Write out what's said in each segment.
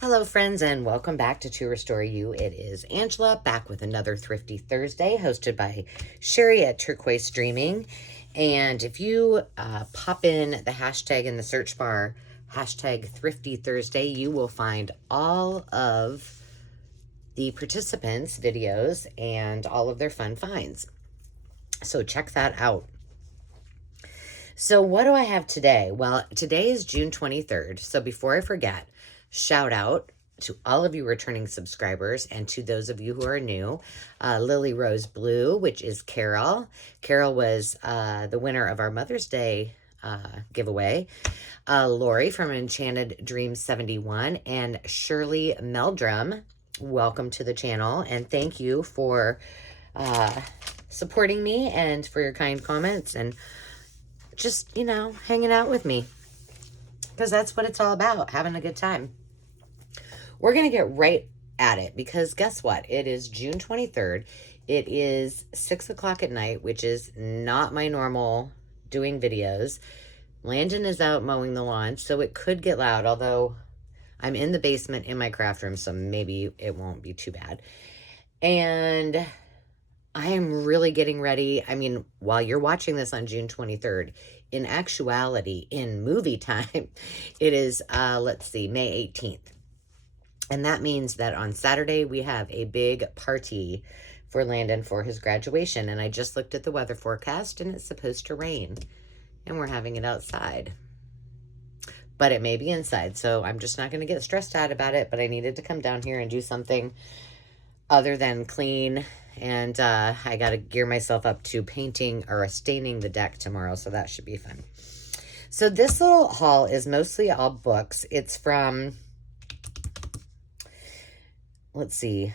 Hello, friends, and welcome back to Restore You. It is Angela back with another Thrifty Thursday, hosted by Sherry at Turquoise Dreaming. And if you pop in the hashtag in the search bar, hashtag Thrifty Thursday, you will find all of the participants' videos and all of their fun finds. So check that out. So what do I have today? Well, today is June 23rd. So before I forget, shout out to all of you returning subscribers and to those of you who are new. Lily Rose Blue, which is Carol. Carol was the winner of our Mother's Day giveaway. Lori from Enchanted Dreams 71 and Shirley Meldrum. Welcome to the channel and thank you for supporting me and for your kind comments and just, you know, hanging out with me, because that's what it's all about, having a good time. We're going to get right at it because guess what? It is June 23rd. It is 6 o'clock at night, which is not my normal doing videos. Landon is out mowing the lawn, so it could get loud, although I'm in the basement in my craft room, so maybe it won't be too bad. And I am really getting ready. I mean, while you're watching this on June 23rd, in actuality, in movie time, it is, let's see, May 18th. And that means that on Saturday, we have a big party for Landon for his graduation. And I just looked at the weather forecast, and it's supposed to rain. And we're having it outside. But it may be inside, so I'm just not going to get stressed out about it. But I needed to come down here and do something other than clean. And I got to gear myself up to painting or staining the deck tomorrow, so that should be fun. So this little haul is mostly all books. It's from, let's see,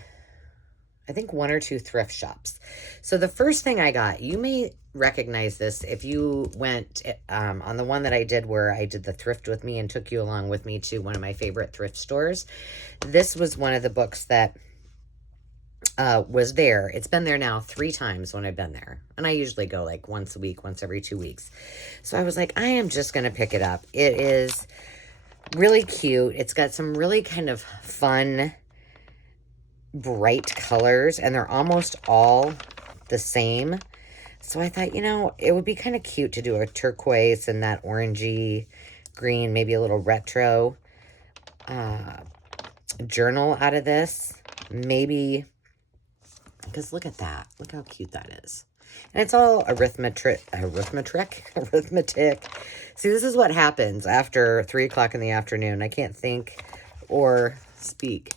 I think 1 or 2 thrift shops. So the first thing I got, you may recognize this if you went on the one that I did where I did the thrift with me and took you along with me to one of my favorite thrift stores. This was one of the books that was there. It's been there now 3 times when I've been there. And I usually go like once a week, once every 2 weeks. So I was like, I am just going to pick it up. It is really cute. It's got some really kind of fun, bright colors. And they're almost all the same. So I thought, you know, it would be kind of cute to do a turquoise and that orangey green, maybe a little retro journal out of this. Maybe... because look at that. Look how cute that is. And it's all arithmetic. See, this is what happens after 3 o'clock in the afternoon. I can't think or speak.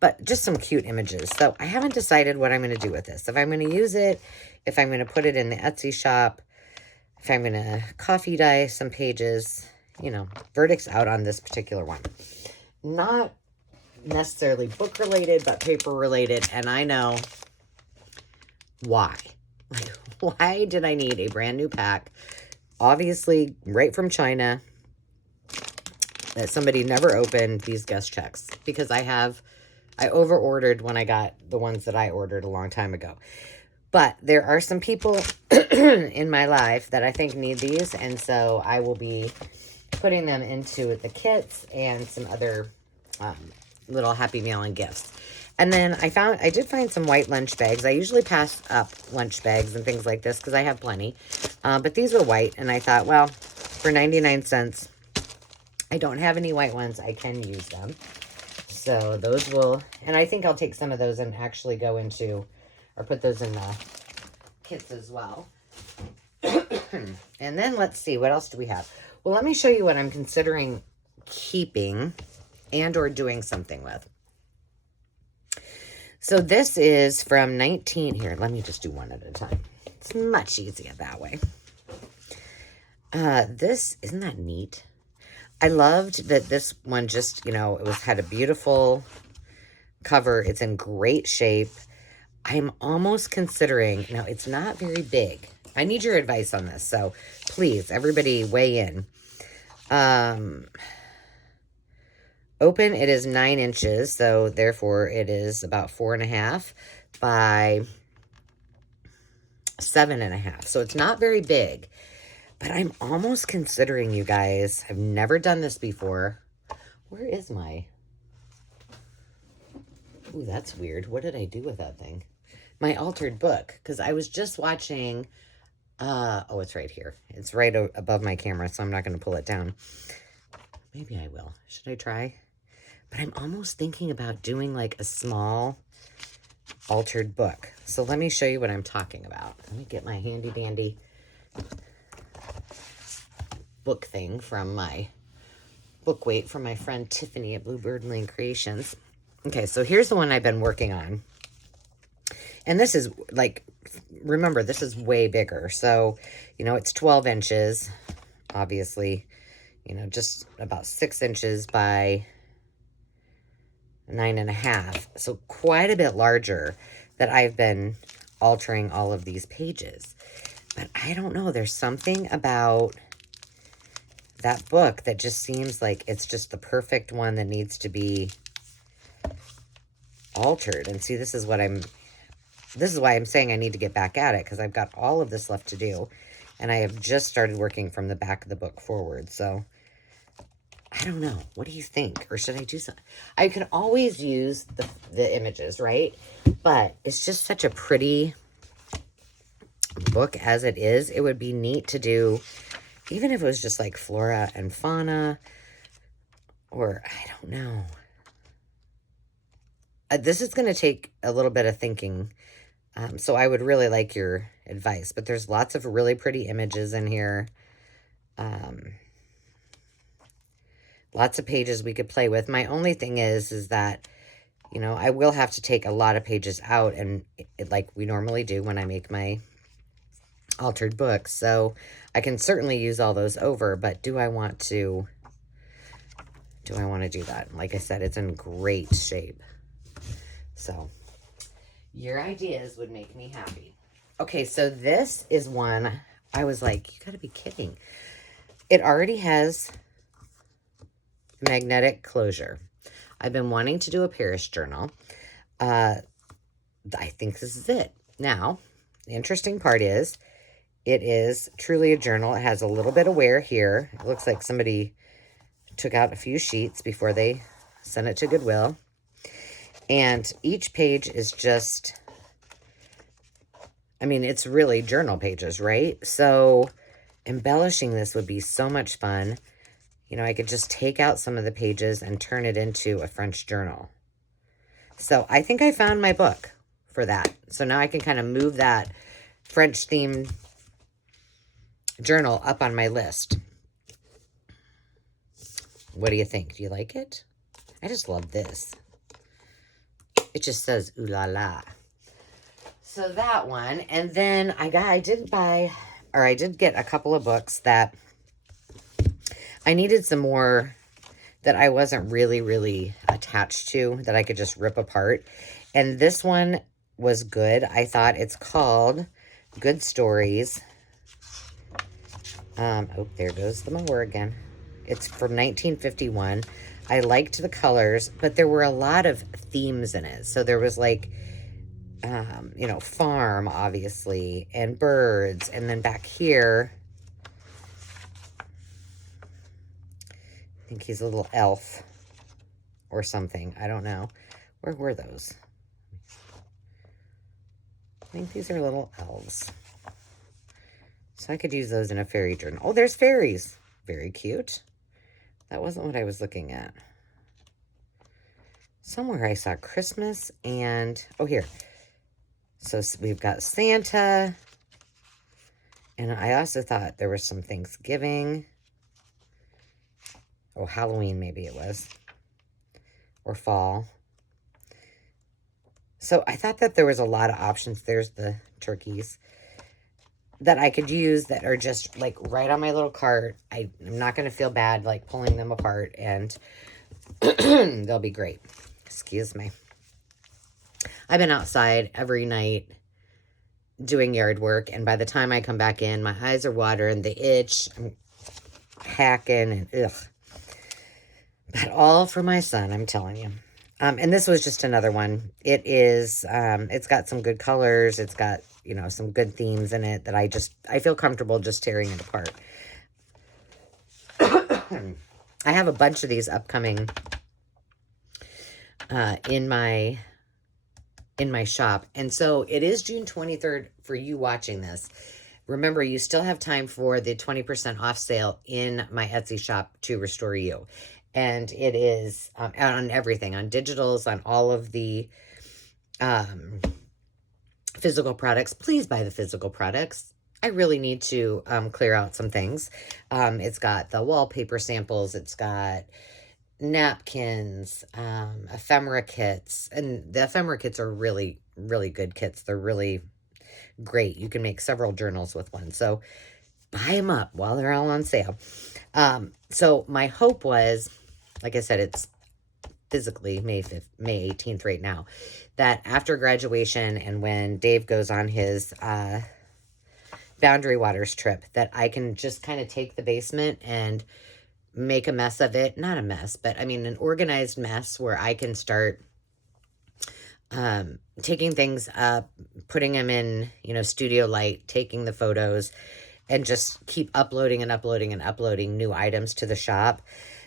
But just some cute images. So I haven't decided what I'm going to do with this. If I'm going to use it, if I'm going to put it in the Etsy shop, if I'm going to coffee dye some pages, you know, verdict's out on this particular one. Not necessarily book related, but paper related, and I know why. Like, why did I need a brand new pack, obviously right from China, that somebody never opened these guest checks? Because I over ordered when I got the ones that I ordered a long time ago. But there are some people in my life that I think need these, and so I will be putting them into the kits and some other little Happy Meal and gifts. And then I did find some white lunch bags. I usually pass up lunch bags and things like this because I have plenty. But these were white, and I thought, well, for 99 cents, I don't have any white ones. I can use them. So those will, and I think I'll take some of those and actually go into, or put those in the kits as well. And then let's see, what else do we have? Well, let me show you what I'm considering keeping and or doing something with. So this is from 19, here, let me just do one at a time. It's much easier that way. This, isn't that neat? I loved that this one just, you know, had a beautiful cover. It's in great shape. I'm almost considering, now it's not very big. I need your advice on this, so please, everybody weigh in. Open, it is 9 inches, so therefore it is about 4.5 by 7.5. So it's not very big, but I'm almost considering, you guys, I've never done this before. Where is my Ooh, that's weird. What did I do with that thing? My altered book, because I was just watching, oh, it's right here. It's right above my camera, so I'm not going to pull it down. Maybe I will. Should I try? But I'm almost thinking about doing like a small altered book. So let me show you what I'm talking about. Let me get my handy dandy book thing from my book weight from my friend Tiffany at Bluebird Lane Creations. Okay, so here's the one I've been working on. And this is like, remember, this is way bigger. So, you know, it's 12 inches, obviously, you know, just about 6 inches by 9.5. So quite a bit larger that I've been altering all of these pages. But I don't know, there's something about that book that just seems like it's just the perfect one that needs to be altered. And see, this is why I'm saying I need to get back at it, because I've got all of this left to do. And I have just started working from the back of the book forward. So I don't know. What do you think? Or should I do something? I can always use the images, right? But it's just such a pretty book as it is. It would be neat to do, even if it was just like flora and fauna, or I don't know. This is going to take a little bit of thinking. So I would really like your advice. But there's lots of really pretty images in here. Lots of pages we could play with. My only thing is that, you know, I will have to take a lot of pages out, and like we normally do when I make my altered books. So I can certainly use all those over, but do I want to do that? Like I said, it's in great shape. So your ideas would make me happy. Okay, so this is one I was like, you gotta be kidding. It already has magnetic closure. I've been wanting to do a Paris journal. I think this is it. Now, the interesting part is, it is truly a journal. It has a little bit of wear here. It looks like somebody took out a few sheets before they sent it to Goodwill. And each page is just, I mean, it's really journal pages, right? So embellishing this would be so much fun. You know, I could just take out some of the pages and turn it into a French journal. So I think I found my book for that. So now I can kind of move that French themed journal up on my list. What do you think? Do you like it? I just love this. It just says ooh la la. So that one, and then I did get a couple of books that I needed some more that I wasn't really attached to, that I could just rip apart. And this one was good. I thought it's called Good Stories. Oh, there goes the mower again. It's from 1951. I liked the colors, but there were a lot of themes in it. So there was like, you know, farm, obviously, and birds. And then back here, I think he's a little elf or something. I don't know. Where were those? I think these are little elves. So I could use those in a fairy journal. Oh, there's fairies. Very cute. That wasn't what I was looking at. Somewhere I saw Christmas and, oh, here. So we've got Santa. And I also thought there was some Thanksgiving. Oh, Halloween maybe it was. Or fall. So I thought that there was a lot of options. There's the turkeys that I could use that are just like right on my little cart. I'm not going to feel bad like pulling them apart, and they'll be great. Excuse me. I've been outside every night doing yard work, and by the time I come back in, my eyes are watering, they itch, I'm hacking, and ugh. But all for my son, I'm telling you. And this was just another one. It is, it's got some good colors. It's got, you know, some good themes in it that I feel comfortable just tearing it apart. I have a bunch of these upcoming in my in my shop. And so it is June 23rd for you watching this. Remember, you still have time for the 20% off sale in my Etsy shop to Restore You. And it is on everything, on digitals, on all of the physical products. Please buy the physical products. I really need to clear out some things. It's got the wallpaper samples. It's got napkins, ephemera kits. And the ephemera kits are really, really good kits. They're really great. You can make several journals with one. So buy them up while they're all on sale. So my hope was, like I said, it's physically May 18th right now, that after graduation and when Dave goes on his Boundary Waters trip, that I can just kind of take the basement and make a mess of it. Not a mess, but I mean an organized mess where I can start taking things up, putting them in, studio light, taking the photos, and just keep uploading and uploading and uploading new items to the shop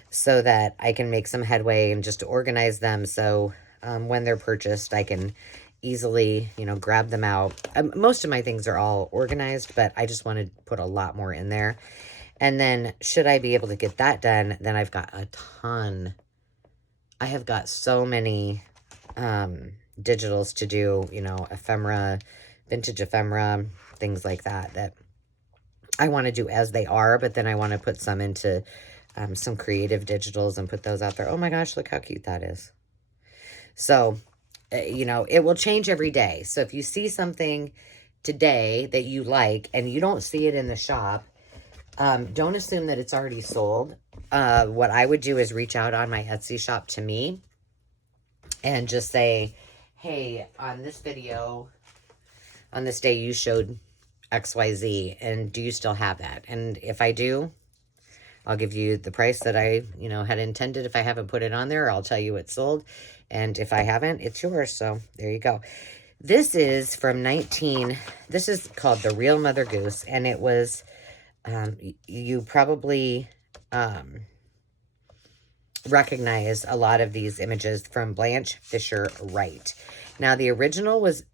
so that I can make some headway and just organize them. So when they're purchased, I can easily, grab them out. Most of my things are all organized, but I just want to put a lot more in there. And then should I be able to get that done, then I've got a ton. I have got so many digitals to do, ephemera, vintage ephemera, things like that, that I want to do as they are, but then I want to put some into some creative digitals and put those out there. Oh my gosh, look how cute that is. So, it will change every day. So if you see something today that you like and you don't see it in the shop, don't assume that it's already sold. What I would do is reach out on my Etsy shop to me and just say, hey, on this video, on this day you showed XYZ, and do you still have that? And if I do, I'll give you the price that I, had intended. If I haven't put it on there, I'll tell you it's sold. And if I haven't, it's yours. So there you go. This is from this is called The Real Mother Goose. And it was, you probably recognize a lot of these images from Blanche Fisher Wright. Now, the original was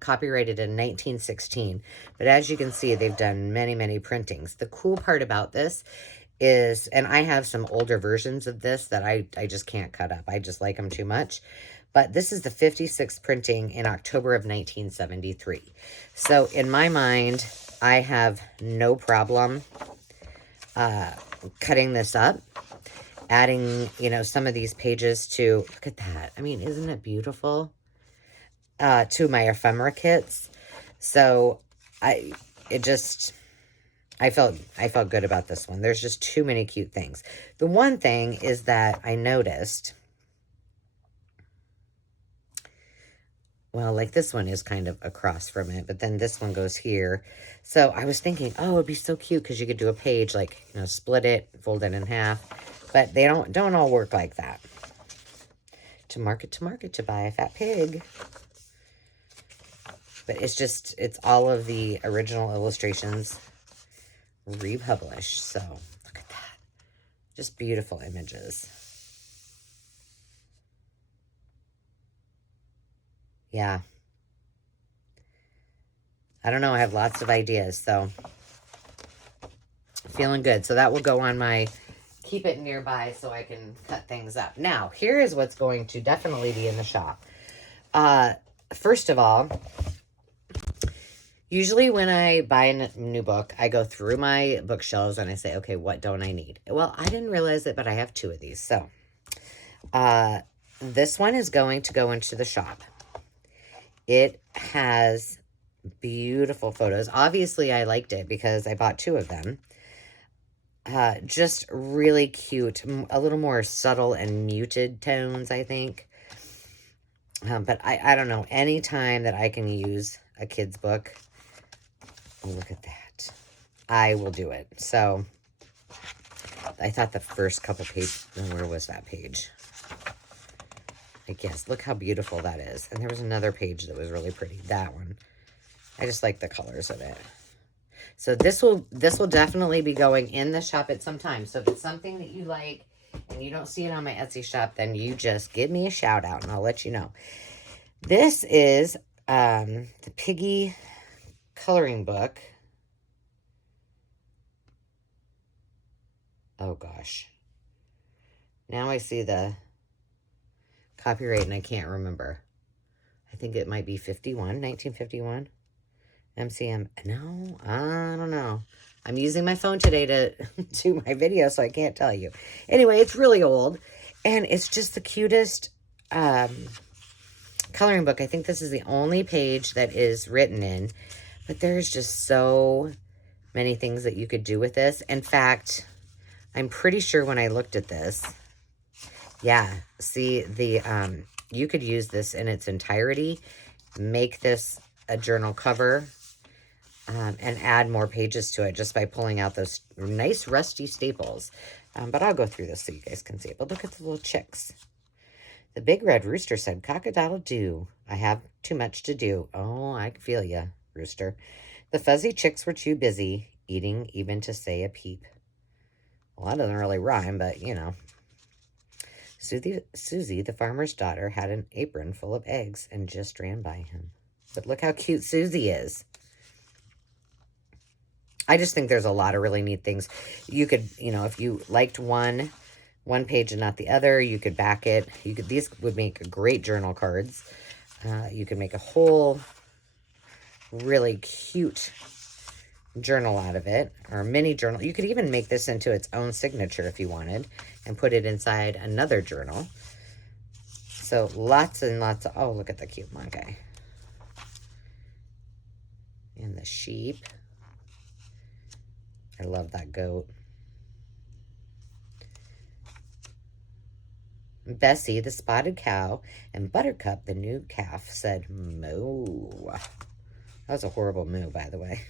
copyrighted in 1916, but as you can see, they've done many, many printings. The cool part about this is, and I have some older versions of this that I just can't cut up. I just like them too much. But this is the 56th printing in October of 1973. So in my mind, I have no problem cutting this up, adding, some of these pages to, look at that. I mean, isn't it beautiful? To my ephemera kits. So I felt good about this one. There's just too many cute things. The one thing is that I noticed, well, like this one is kind of across from it, but then this one goes here. So I was thinking, oh, it'd be so cute because you could do a page, like, split it, fold it in half, but they don't all work like that. To market to buy a fat pig. But it's all of the original illustrations republished. So look at that. Just beautiful images. Yeah. I don't know. I have lots of ideas. So feeling good. So that will go on my keep it nearby so I can cut things up. Now, here is what's going to definitely be in the shop. First of all, usually when I buy a new book, I go through my bookshelves and I say, okay, what don't I need? Well, I didn't realize it, but I have 2 of these. So this one is going to go into the shop. It has beautiful photos. Obviously, I liked it because I bought 2 of them. Just really cute, a little more subtle and muted tones, I think. But I don't know, any time that I can use a kid's book, look at that, I will do it. So I thought the first couple pages, where was that page? I guess, look how beautiful that is. And there was another page that was really pretty, that one. I just like the colors of it. So this will definitely be going in the shop at some time. So if it's something that you like and you don't see it on my Etsy shop, then you just give me a shout out and I'll let you know. This is the Piggy coloring book. Oh, gosh. Now I see the copyright and I can't remember. I think it might be 1951. MCM. No, I don't know. I'm using my phone today to do my video, so I can't tell you. Anyway, it's really old, and it's just the cutest coloring book. I think this is the only page that is written in, but there's just so many things that you could do with this. In fact, I'm pretty sure when I looked at this, yeah, see, you could use this in its entirety, make this a journal cover, and add more pages to it just by pulling out those nice rusty staples. But I'll go through this so you guys can see it. But look at the little chicks. The big red rooster said, "Cock-a-doodle-doo. I have too much to do." Oh, I feel ya, rooster. The fuzzy chicks were too busy eating even to say a peep. Well, that doesn't really rhyme, but you know. Susie, the farmer's daughter, had an apron full of eggs and just ran by him. But look how cute Susie is. I just think there's a lot of really neat things. You could, you know, if you liked one page and not the other, you could back it. These would make great journal cards. You could make a whole really cute journal out of it, or a mini journal. You could even make this into its own signature if you wanted and put it inside another journal. So lots and lots of, oh, look at the cute monkey. And the sheep. I love that goat. Bessie, the spotted cow, and Buttercup, the new calf, said moo. That was a horrible moo, by the way.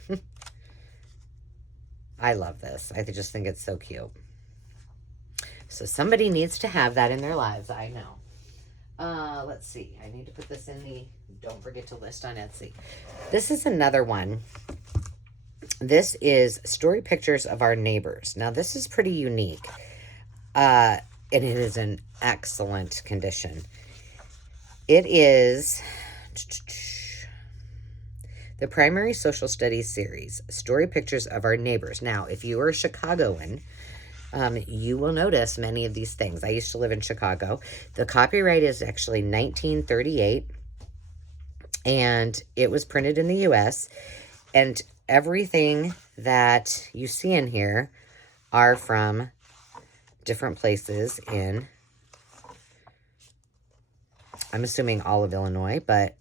I love this. I just think it's so cute. So somebody needs to have that in their lives, I know. Let's see. I need to put this in the don't forget to list on Etsy. This is another one. This is Story Pictures of Our Neighbors. Now, this is pretty unique. And it is in excellent condition. It is the Primary Social Studies series, Story Pictures of Our Neighbors. Now, if you are a Chicagoan, you will notice many of these things. I used to live in Chicago. The copyright is actually 1938, and it was printed in the U.S., and everything that you see in here are from different places in, I'm assuming all of Illinois, but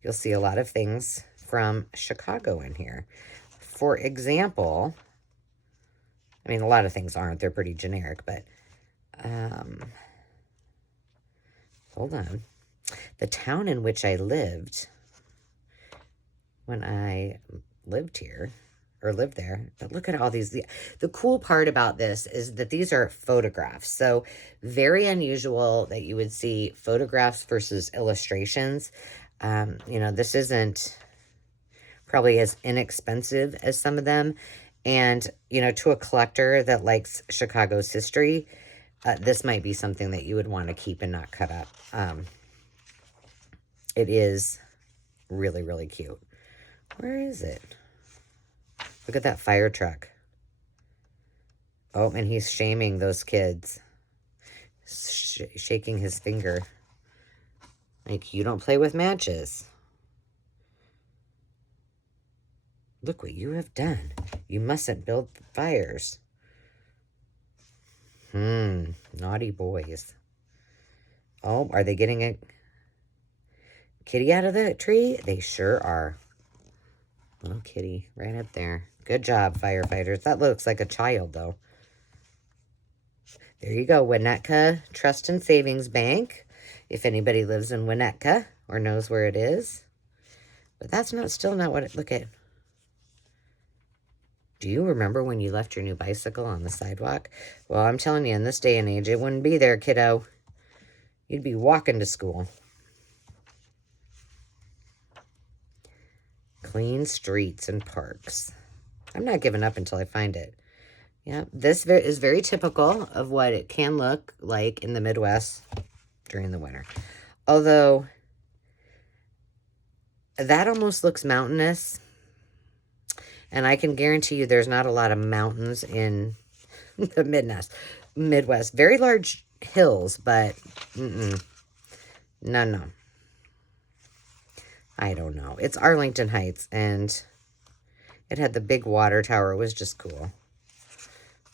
you'll see a lot of things from Chicago in here. For example, I mean, a lot of things aren't. They're pretty generic, but hold on. The town in which I lived when I lived here, or lived there. But look at all these. The cool part about this is that these are photographs. So very unusual that you would see photographs versus illustrations. You know, this isn't probably as inexpensive as some of them. And, you know, to a collector that likes Chicago's history, this might be something that you would want to keep and not cut up. It is really, really cute. Where is it? Look at that fire truck. Oh, and he's shaming those kids. Shaking his finger. Like, you don't play with matches. Look what you have done. You mustn't build fires. Naughty boys. Oh, are they getting a kitty out of the tree? They sure are. Little kitty right up there. Good job, firefighters. That looks like a child, though. There you go, Winnetka Trust and Savings Bank. If anybody lives in Winnetka or knows where it is. But that's still not what it, look at. Do you remember when you left your new bicycle on the sidewalk? Well, I'm telling you, in this day and age, it wouldn't be there, kiddo. You'd be walking to school. Clean streets and parks. I'm not giving up until I find it. Yeah, this is very typical of what it can look like in the Midwest during the winter. Although, that almost looks mountainous. And I can guarantee you there's not a lot of mountains in the Midwest. Very large hills, but no. I don't know. It's Arlington Heights, and it had the big water tower. It was just cool.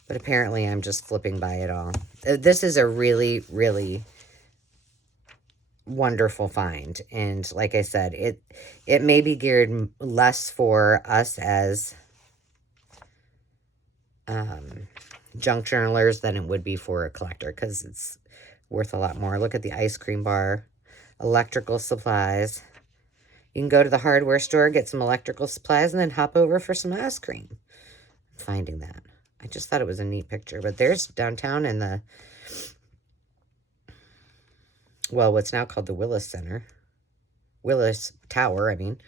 But apparently I'm just flipping by it all. This is a really, really wonderful find. And like I said, it may be geared less for us as junk journalers than it would be for a collector, because it's worth a lot more. Look at the ice cream bar, electrical supplies. You can go to the hardware store, get some electrical supplies, and then hop over for some ice cream. I'm finding that. I just thought it was a neat picture. But there's downtown in the, well, what's now called the Willis Center. Willis Tower, I mean.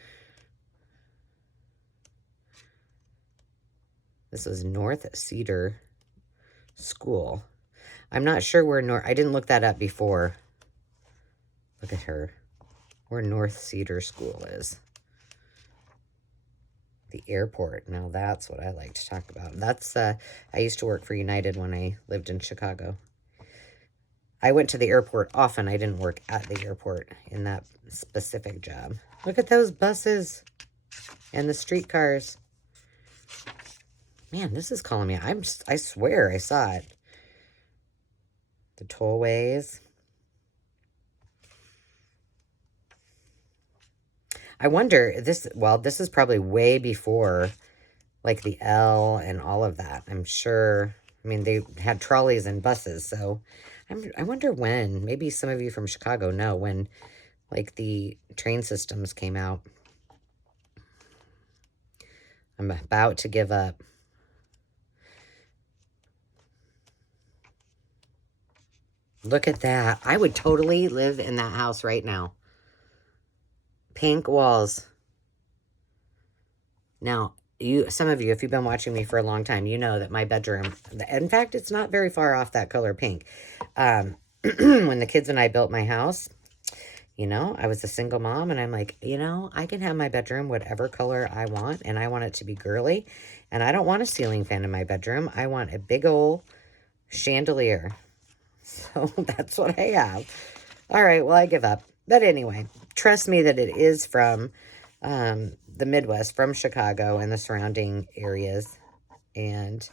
This is North Cedar School. I'm not sure where I didn't look that up before. Look at her. Where North Cedar School is. The airport. Now that's what I like to talk about. That's, I used to work for United when I lived in Chicago. I went to the airport often. I didn't work at the airport in that specific job. Look at those buses and the streetcars. Man, this is calling me. I swear I saw it. The tollways. I wonder, this is probably way before, like, the L and all of that. I'm sure, I mean, they had trolleys and buses, so I wonder when. Maybe some of you from Chicago know when, like, the train systems came out. I'm about to give up. Look at that. I would totally live in that house right now. Pink walls. Now, some of you, if you've been watching me for a long time, you know that my bedroom, in fact, it's not very far off that color pink. When the kids and I built my house, you know, I was a single mom, and I'm like, you know, I can have my bedroom whatever color I want, and I want it to be girly, and I don't want a ceiling fan in my bedroom. I want a big old chandelier. So that's what I have. All right, well, I give up. But anyway, trust me that it is from the Midwest, from Chicago and the surrounding areas. And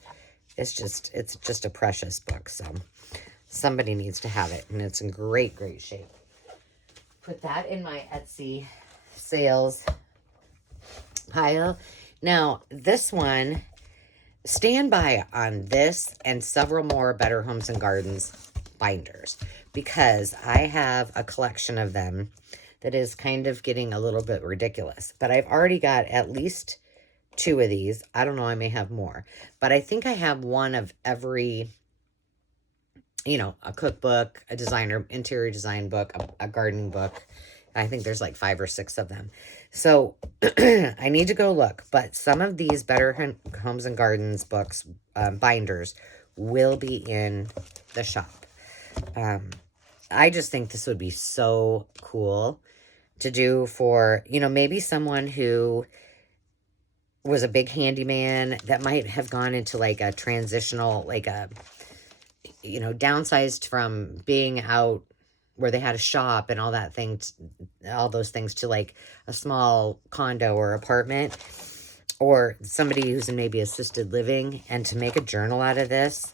it's just a precious book. So somebody needs to have it. And it's in great, great shape. Put that in my Etsy sales pile. Now, this one, stand by on this and several more Better Homes and Gardens binders, because I have a collection of them that is kind of getting a little bit ridiculous. But I've already got at least 2 of these. I don't know, I may have more. But I think I have one of every, you know, a cookbook, a interior design book, a gardening book. I think there's like 5 or 6 of them. So I need to go look. But some of these Better Homes and Gardens books, binders, will be in the shop. I just think this would be so cool to do for, you know, maybe someone who was a big handyman that might have gone into like a transitional, like a, you know, downsized from being out where they had a shop and all that thing, all those things, to like a small condo or apartment, or somebody who's in maybe assisted living, and to make a journal out of this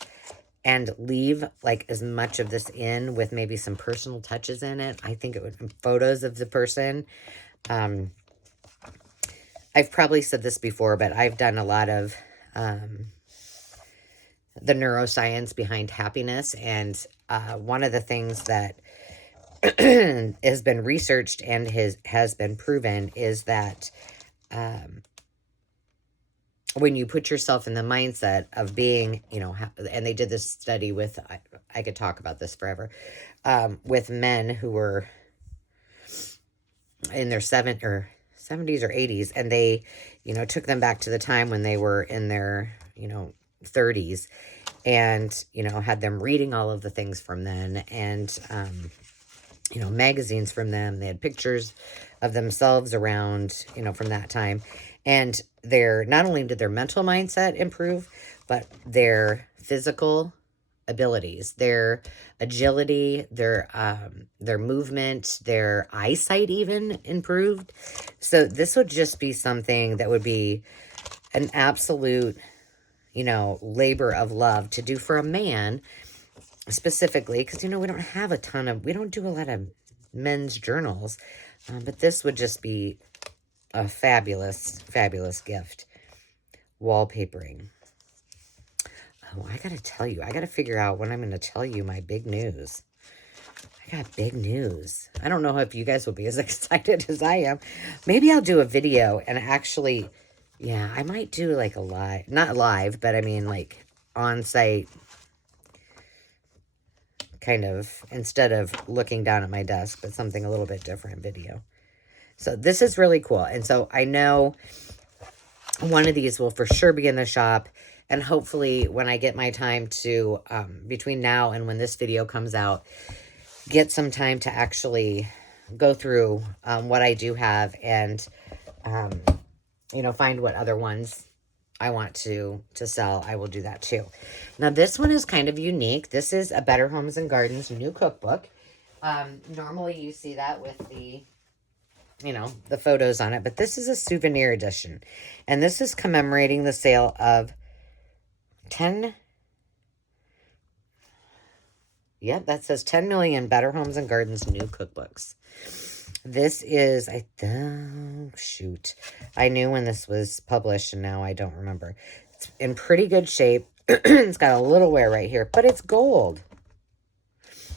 and leave like as much of this in with maybe some personal touches in it. I think it would be photos of the person. I've probably said this before, but I've done a lot of the neuroscience behind happiness. And one of the things that has been researched and has been proven is that when you put yourself in the mindset of being, you know, and they did this study with, I could talk about this forever, with men who were in their 70s or 80s, and they, you know, took them back to the time when they were in their, you know, 30s, and, you know, had them reading all of the things from then, and you know, magazines from them. They had pictures of themselves around, you know, from that time. And their, not only did their mental mindset improve, but their physical abilities, their agility, their movement, their eyesight even improved. So this would just be something that would be an absolute, you know, labor of love to do for a man specifically, because, you know, we don't have a ton of, we don't do a lot of men's journals, but this would just be a fabulous, fabulous gift. Wallpapering. Oh, I gotta tell you, I gotta figure out when I'm gonna tell you my big news. I got big news. I don't know if you guys will be as excited as I am. Maybe I'll do a video and actually, yeah, I might do like a live, not live, but I mean like on-site kind of, instead of looking down at my desk, but something a little bit different video. So this is really cool. And so I know one of these will for sure be in the shop. And hopefully when I get my time to, between now and when this video comes out, get some time to actually go through what I do have and, you know, find what other ones I want to sell. I will do that too. Now this one is kind of unique. This is a Better Homes and Gardens new cookbook. Normally you see that with the, you know, the photos on it, but this is a souvenir edition. And this is commemorating the sale of 10, yep, that says 10 million Better Homes and Gardens new cookbooks. This is, shoot. I knew when this was published and now I don't remember. It's in pretty good shape. It's got a little wear right here, but it's gold.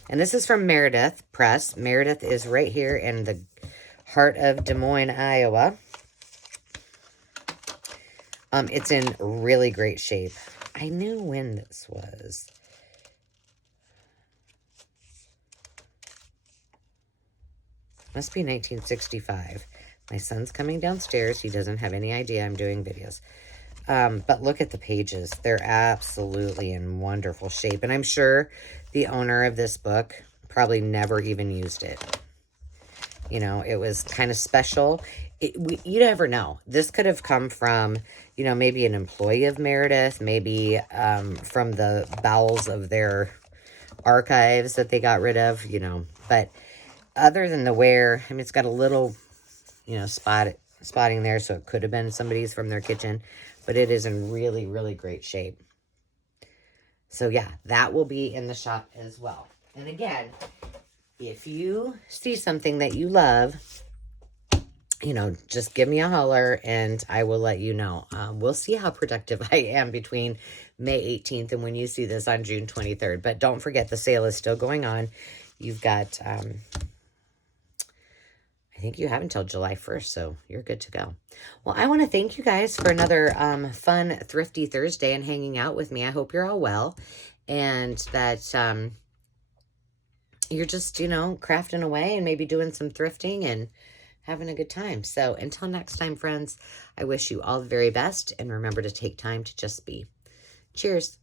And this is from Meredith Press. Meredith is right here in the heart of Des Moines, Iowa. It's in really great shape. I knew when this was. Must be 1965. My son's coming downstairs. He doesn't have any idea I'm doing videos. But look at the pages. They're absolutely in wonderful shape. And I'm sure the owner of this book probably never even used it. You know, it was kind of special. You never know. This could have come from, you know, maybe an employee of Meredith, maybe from the bowels of their archives that they got rid of, you know. But other than the wear, I mean, it's got a little, you know, spotting there, so it could have been somebody's from their kitchen. But it is in really, really great shape. So, yeah, that will be in the shop as well. And again, if you see something that you love, you know, just give me a holler and I will let you know. We'll see how productive I am between May 18th and when you see this on June 23rd. But don't forget, the sale is still going on. You've got, I think you have until July 1st, so you're good to go. Well, I want to thank you guys for another fun, thrifty Thursday and hanging out with me. I hope you're all well and that you're just, you know, crafting away and maybe doing some thrifting and having a good time. So until next time, friends, I wish you all the very best and remember to take time to just be. Cheers.